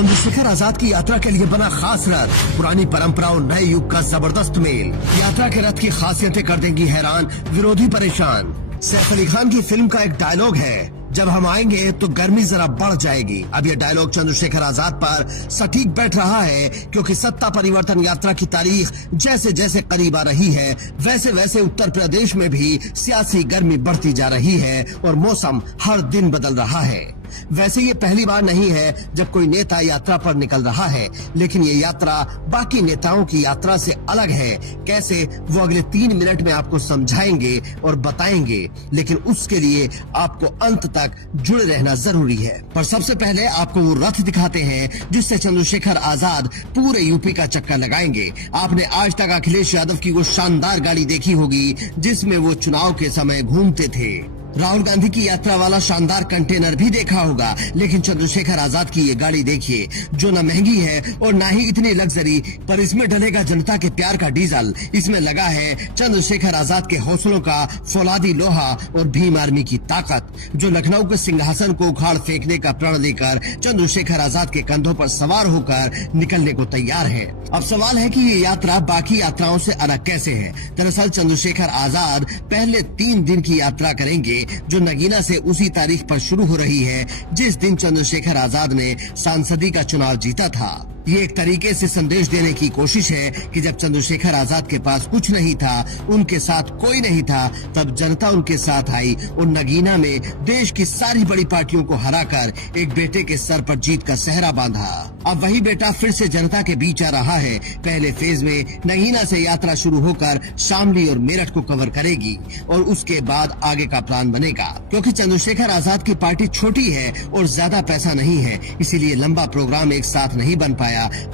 चंद्रशेखर आजाद की यात्रा के लिए बना खास रथ, पुरानी परंपराओं नए युग का जबरदस्त मेल। यात्रा के रथ की खासियतें कर देंगी हैरान, विरोधी परेशान। सैफ अली खान की फिल्म का एक डायलॉग है, जब हम आएंगे तो गर्मी जरा बढ़ जाएगी। अब यह डायलॉग चंद्रशेखर आजाद पर सटीक बैठ रहा है, क्योंकि सत्ता परिवर्तन यात्रा की तारीख जैसे जैसे करीब आ रही है, वैसे वैसे उत्तर प्रदेश में भी सियासी गर्मी बढ़ती जा रही है और मौसम हर दिन बदल रहा है। वैसे ये पहली बार नहीं है जब कोई नेता यात्रा पर निकल रहा है, लेकिन ये यात्रा बाकी नेताओं की यात्रा से अलग है। कैसे, वो अगले 3 मिनट में आपको समझाएंगे और बताएंगे, लेकिन उसके लिए आपको अंत तक जुड़े रहना जरूरी है। पर सबसे पहले आपको वो रथ दिखाते हैं जिससे चंद्रशेखर आजाद पूरे यूपी का चक्कर लगाएंगे। आपने आज तक अखिलेश यादव की वो शानदार गाड़ी देखी होगी जिसमें वो चुनाव के समय घूमते थे। राहुल गांधी की यात्रा वाला शानदार कंटेनर भी देखा होगा, लेकिन चंद्रशेखर आजाद की ये गाड़ी देखिए, जो न महंगी है और न ही इतनी लग्जरी, पर इसमें डलेगा जनता के प्यार का डीजल। इसमें लगा है चंद्रशेखर आजाद के हौसलों का फौलादी लोहा और भीम आर्मी की ताकत, जो लखनऊ के सिंहासन को उखाड़ फेंकने का प्रण लेकर चंद्रशेखर आजाद के कंधों पर सवार होकर निकलने को तैयार है। अब सवाल है कि ये यात्रा बाकी यात्राओं से अलग कैसे है। दरअसल चंद्रशेखर आजाद पहले 3 दिन की यात्रा करेंगे, जो नगीना से उसी तारीख पर शुरू हो रही है जिस दिन चंद्रशेखर आजाद ने सांसदी का चुनाव जीता था। ये एक तरीके से संदेश देने की कोशिश है कि जब चंद्रशेखर आजाद के पास कुछ नहीं था, उनके साथ कोई नहीं था, तब जनता उनके साथ आई और नगीना में देश की सारी बड़ी पार्टियों को हराकर एक बेटे के सर पर जीत का सेहरा बांधा। अब वही बेटा फिर से जनता के बीच आ रहा है। पहले फेज में नगीना से यात्रा शुरू होकर शामली और मेरठ को कवर करेगी और उसके बाद आगे का प्लान बनेगा। क्योंकि चंद्रशेखर आजाद की पार्टी छोटी है और ज्यादा पैसा नहीं है, इसीलिए लंबा प्रोग्राम एक साथ नहीं बन पाया।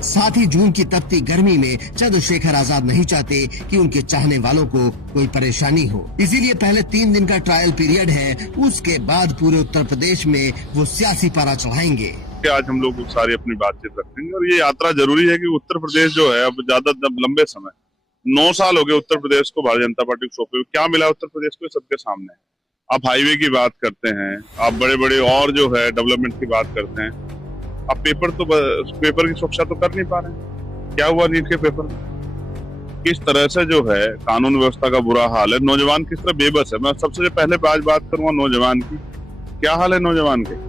साथ ही जून की तपती गर्मी में चंद्रशेखर आजाद नहीं चाहते कि उनके चाहने वालों को कोई परेशानी हो, इसीलिए पहले 3 दिन का ट्रायल पीरियड है। उसके बाद पूरे उत्तर प्रदेश में वो सियासी पारा चढ़ाएंगे। आज हम लोग सारी अपनी बातचीत रखेंगे और ये यात्रा जरूरी है कि उत्तर प्रदेश जो है अब ज्यादा लंबे समय 9 साल हो गए उत्तर प्रदेश को भारतीय जनता पार्टी को सौंपे। क्या मिला उत्तर प्रदेश को सबके सामने? आप हाईवे की बात करते हैं, आप बड़े बड़े और जो है डेवलपमेंट की बात करते हैं, आप पेपर की सुरक्षा तो कर नहीं पा रहे हैं। क्या हुआ नीट के पेपर में? किस तरह से जो है कानून व्यवस्था का बुरा हाल है, नौजवान किस तरह बेबस है। मैं सबसे पहले आज बात करूंगा नौजवान की। क्या हाल है नौजवान के?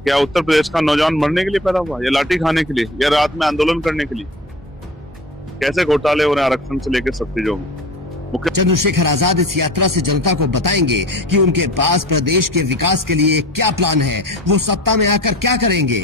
क्या उत्तर प्रदेश का नौजवान मरने के लिए पैदा हुआ या लाठी खाने के लिए या रात में आंदोलन करने के लिए? कैसे घोटाले हो रहे हैं आरक्षण से लेकर सब चीजों में। चंद्रशेखर आजाद इस यात्रा से जनता को बताएंगे कि उनके पास प्रदेश के विकास के लिए क्या प्लान है, वो सत्ता में आकर क्या करेंगे।